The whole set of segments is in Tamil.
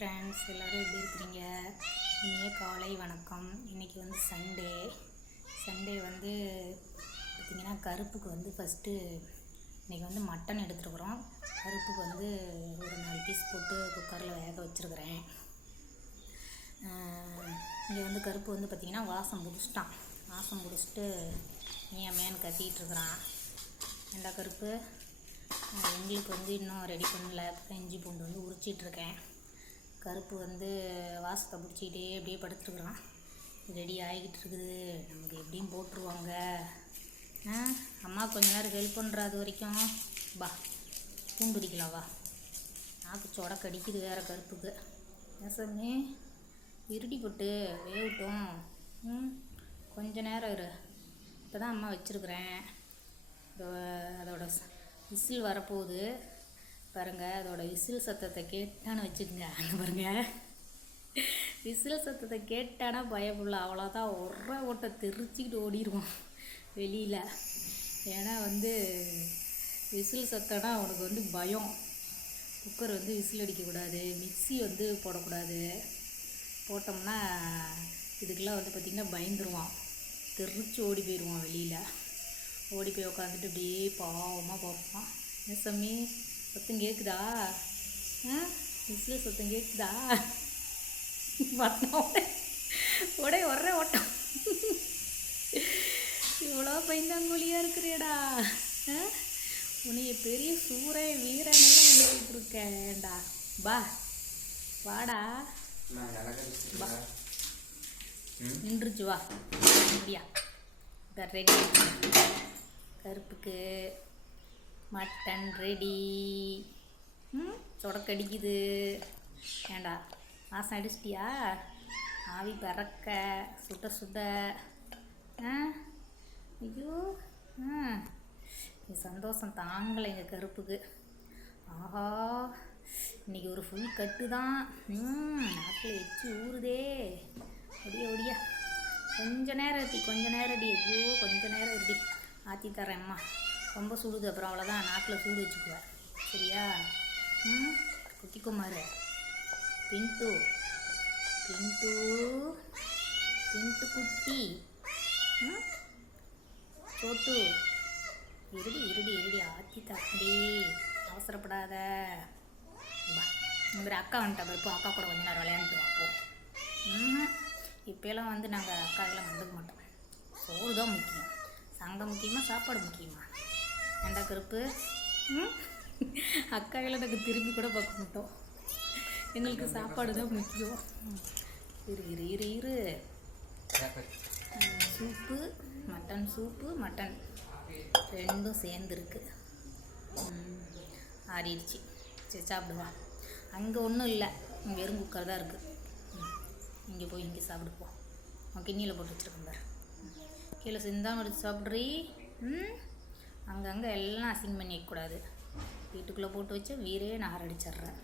ஃப்ரெண்ட்ஸ் எல்லோரும் எப்படி இருக்கிறீங்க? இனிய காலை வணக்கம். இன்றைக்கி வந்து சண்டே சண்டே வந்து பார்த்திங்கன்னா கருப்புக்கு வந்து ஃபஸ்ட்டு இன்றைக்கி வந்து மட்டன் எடுத்துருக்குறோம். கருப்புக்கு வந்து ஒரு நாலு பீஸ் போட்டு குக்கரில் வேக வச்சுருக்கிறேன். இங்கே வந்து கருப்பு வந்து பார்த்திங்கன்னா வாசம் பிடிச்சிட்டான். வாசம் பிடிச்சிட்டு நீ மேன் கத்திக்கிட்டு இருக்கிறான். கருப்பு எங்களுக்கு வந்து இன்னும் ரெடி பண்ணல. இஞ்சி பூண்டு வந்து உரிச்சிட்ருக்கேன் கருப்பு வந்து வாசத்தை பிடிச்சிக்கிட்டே அப்படியே படுத்துருக்குறான். ரெடி ஆகிக்கிட்டு இருக்குது நமக்கு எப்படியும் போட்டுருவாங்க. ஆ அம்மா கொஞ்ச நேரம் ஹெல்ப் பண்ணுற அது வரைக்கும். பா பூண்டு வா. நாக்கு சொட கடிக்குது வேறு கருப்புக்கு. நேசமே இருடி போட்டு வேகட்டும். ம் கொஞ்ச நேரம் இரு. இப்போ தான் அம்மா வச்சுருக்குறேன். அதோட விசில் வரப்போகுது. பாருங்க அதோட விசில் சத்தத்தை கேட்டான்னு வச்சுக்கோங்க அங்கே பாருங்க. விசில் சத்தத்தை கேட்டானா பயப்புள்ள அவ்வளோதான் ஒரே ஓட்டை தெரிச்சிக்கிட்டு ஓடிடுவோம் வெளியில். ஏன்னா வந்து விசில் சத்தம்னா அவனுக்கு வந்து பயம். குக்கர் வந்து விசில் அடிக்கக்கூடாது மிக்ஸி வந்து போடக்கூடாது. போட்டோம்னா இதுக்கெல்லாம் வந்து பார்த்திங்கன்னா பயந்துருவான். தெரிச்சு ஓடி போயிடுவான் வெளியில். ஓடி போய் உட்காந்துட்டு அப்படியே பாவமாக பார்ப்பான். என்ன சாமி? சத்தம் கேட்குதா ஆ? விசில் சத்தம் கேட்குதா பார்த்தா உடைய உடனே ஓட்டம். இவ்வளோ பைந்தாங்கோலியாக இருக்கிறேடா. ஆ? உன்னைய பெரிய சூறை வீரனெல்லாம் நினைக்கிட்டு இருக்கேன்டா. பா வாடா. நின்றுச்சு வா. முடியா கருப்புக்கு மட்டன் ரெடி ம் சொடக்கடிக்குது. ஏண்டா வாசம் அடிச்சிட்டியா? ஆவி பறக்க சுட சுட. ஆ? ஐயோ ஆ. சந்தோஷம் தாங்கலை எங்கள் கருப்புக்கு. ஆஹா இன்னைக்கு ஒரு ஃபுல் கட்டு தான். ம் நாக்கில் வச்சு ஊறுதே. ஒடியா ஒடியா. கொஞ்ச நேரம் இருட்டி கொஞ்ச நேரம் அடி ஐயோ கொஞ்ச நேரம் இருடி. ஆற்றி தரேன்ம்மா ரொம்ப சுடுது. அப்புறம் அவ்வளோதான் நாக்கில் சூடு வச்சுக்குவேன். சரியா? ம்? குட்டிக்குமார். பின்ட்டு பின்ட்டு பின்ட்டு குட்டி. ம்? சோட்டு இருடி இருடி இருடி. ஆத்தி தரண்டி அவசரப்படாத. வா. இந்த மாதிரி அக்கா வந்துட்டா இப்போ அக்கா கூட கொஞ்ச நேரம் விளையாண்டுட்டு அப்போ ம் இப்போலாம் வந்து நாங்கள் அக்காவெல்லாம் வந்துக்க மாட்டோம். சோறு தான் முக்கியம். சங்கம் முக்கியமாக சாப்பாடு முக்கியமாக ஏண்டா கருப்பு? அக்காவில் நாங்கள் திரும்பி கூட பார்க்க மாட்டோம். எங்களுக்கு சாப்பாடு தான் முக்கியம். இரு இரு இரு இரு. Soup mutton soup mutton. ரெண்டும் சேர்ந்துருக்கு ஆறிடுச்சு. சரி சாப்பிடுவா அங்கே ஒன்றும் இல்லை. வெறும் குக்கர் தான் இருக்குது இங்கே போய் இங்கே சாப்பிடுப்போம் அவன் கிண்ணியில் போட்டு வச்சுருக்கேன் பாரு. கீழே சிந்தாம எடுத்து சாப்பிட்றீ? ம்? அங்கங்கே எல்லாம் அசிங் பண்ணி வீட்டுக்குள்ளே போட்டு வச்சு வீரே நான் அடிச்சிட்றேன்.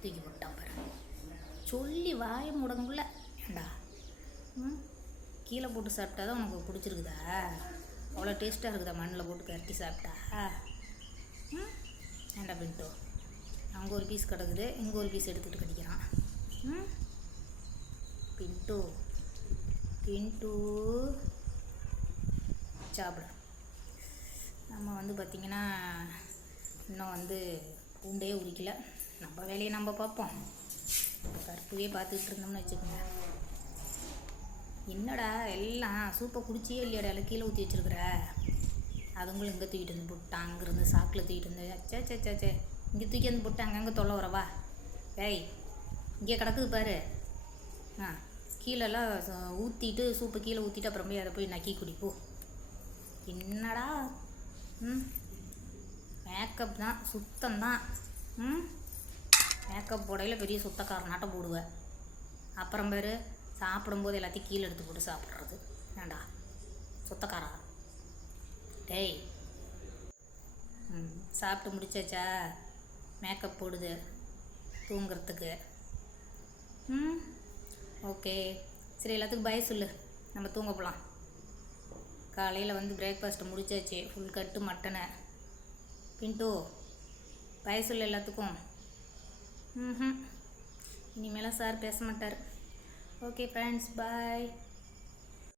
தூக்கி போட்டான் பாரு. சொல்லி வாய முடங்குள்ள ஏண்டா? ம்? கீழே போட்டு சாப்பிட்டா தான் உனக்கு பிடிச்சிருக்குதா? அவ்வளோ டேஸ்ட்டாக இருக்குதா மண்ணில் போட்டு கரட்டி சாப்பிட்டா? ம்? ஏண்டா பின்ட்டோ அங்கே ஒரு பீஸ் கிடக்குது. இங்கே ஒரு பீஸ் எடுத்துகிட்டு கடிக்கிறான். ம்? பின்ட்டு பின்ட்டு சாப்பிட. நம்ம வந்து பார்த்திங்கன்னா இன்னும் வந்து பூண்டே உரிக்கல. நம்ம வேலையை நம்ம பார்ப்போம். கருப்புவே பார்த்துக்கிட்டு இருந்தோம்னு வச்சுக்கோங்க. என்னடா எல்லாம் சூப்பை குடிச்சியே இல்லையாடா எல்லாம் கீழே ஊற்றி வச்சிருக்கிற? அதுங்களும் இங்கே தூக்கிட்டு வந்து போட்டான் அங்கேருந்து சாக்கில் தூக்கிட்டு வந்து சே சே சே சே இங்கே தூக்கி வந்து போட்டு அங்கங்கே தொல்லை வரவா ஏய் இங்கே கிடக்குது பாரு. ஆ கீழெல்லாம் ஊற்றிட்டு சூப்பை கீழே ஊற்றிட்டு அப்புறம் போய் அதை போய் நக்கி குடிப்போம் என்னடா ம். மேக்கப் தான் சுத்தம் தான். ம். மேக்கப் போடையில் பெரிய சுத்தக்காரனாட்டம் போடுவேன் அப்புறம் பேர் சாப்பிடும்போது எல்லாத்தையும் கீழே எடுத்து போட்டு சாப்பிட்றது. ஏண்டா சுத்தக்காரா? டேய். ம். சாப்பிட்டு முடிச்சாச்சா? மேக்கப் போடுது தூங்குறதுக்கு. ம். ஓகே. சரி எல்லாத்துக்கும் பய சொல்லு. நம்ம தூங்க போகலாம் காலையில் வந்து பிரேக்ஃபாஸ்ட்டு முடிச்சாச்சு. ஃபுல் கட்டு மட்டனை. பின்ட்டு பய எல்லாத்துக்கும். ம் இனிமேலாம் சார் பேச மாட்டார். Okay friends bye